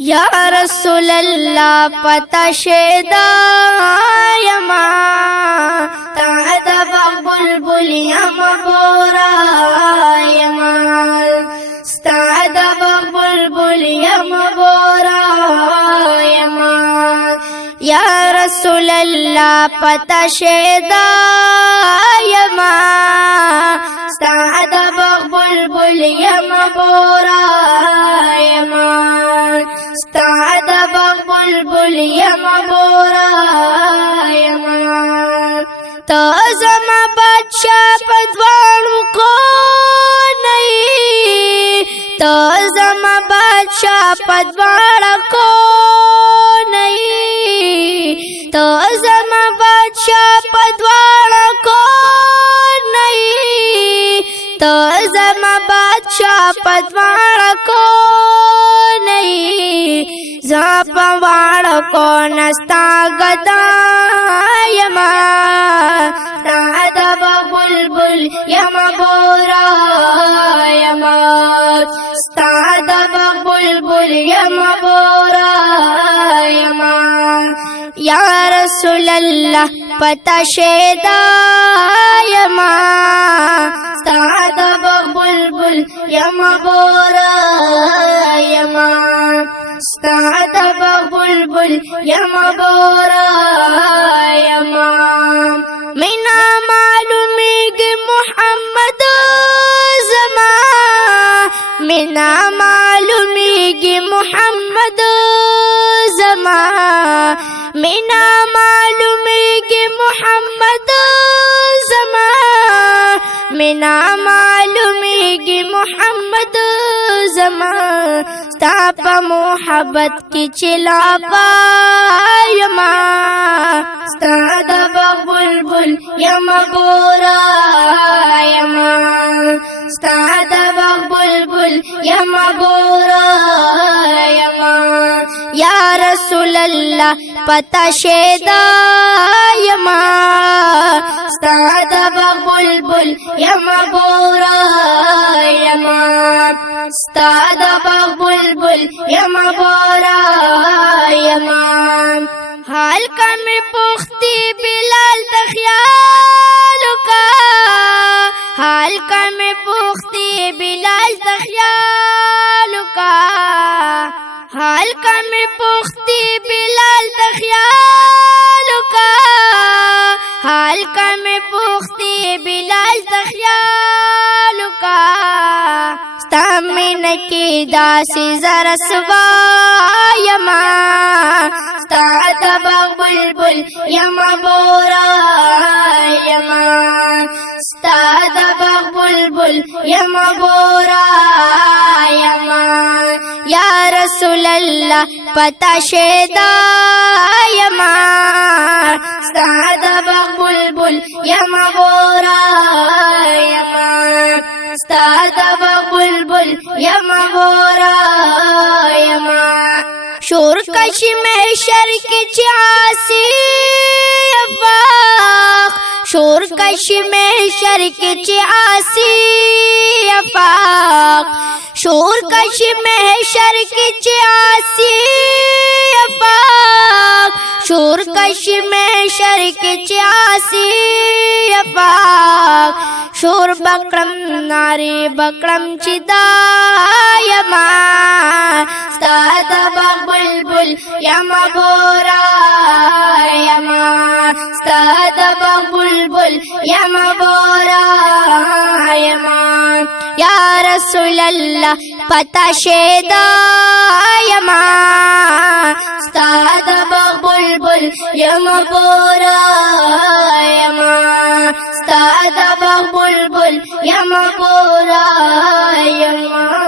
या रसूल अल्लाह पता शेदा यमा तादब बुलबुल यम बोरा यमा तादब बुलबुल यम बोरा यमा या रसूल अल्लाह पता शेदा यमा तादब बुलबुल यम बोरा यमा तादब बुलबुल यम बोरा यमा तो ज़मा बादशाह पदवाणु को नहीं तो ज़मा बादशाह पदवाड़ा को नहीं तो ज़मा बादशाह पदवाड़ा को नहीं तो ज़मा बादशाह पदवाड़ा को पवाड़ को नस्ता गदा यमा तादब बुलबुल यम बोरा यमा तादब बुलबुल यम बोरा यमा या रसूल अल्लाह पता शेदा यमा तादब बुलबुल यम बोरा यमा तादब बुलबुल यम बोरा यमा मिना मालूमी कि मुहम्मद ज़मा मिना मालूमी कि मुहम्मद ज़मा मिना मालूमी कि मुहम्मद ज़मा मिना मालूमी कि मुहम्मद ज़मा ताप मोहब्बत की चिलापा यमा तादब बुलबुल यम बोरा यमा तादब बुलबुल यम बोरा यमा या रसूल अल्लाह पता शेदा यमा तादब बुलबुल यम बोरा यमा तादब बुलबुल यम बोरा यमा हाल का में पुख्ती बिलाल तख्याल का हाल का में पुख्ती बिलाल तख्याल का हाल का में पुख्ती बिलाल तख्याल का हाल का में पुख्ती बिलाल तख्याल का तामिन की दासी जरसवा यमा तादब बुलबुल यम बोरा यमा तादब बुलबुल यम बोरा यमा या रसूल अल्लाह पता शेदा यमा तादब बुलबुल यम बोरा यमा तादब बुलबुल यम बोरा यमा शोर कश में शर की चासी अफाक शोर कश में शर की चासी अफाक शोर कश में शर की चासी अफाक शोर कश में शर की चासी अफाक शोर बकरम नारी बकरम चिदा यमा तादब बुलबुल यम बोरा यमा तादब बुलबुल यम बोरा यमा या रसूल अल्लाह पता शेदा यमा तादब बुलबुल यम बोरा यमा तादब बुलबुल यम बोरा यमा।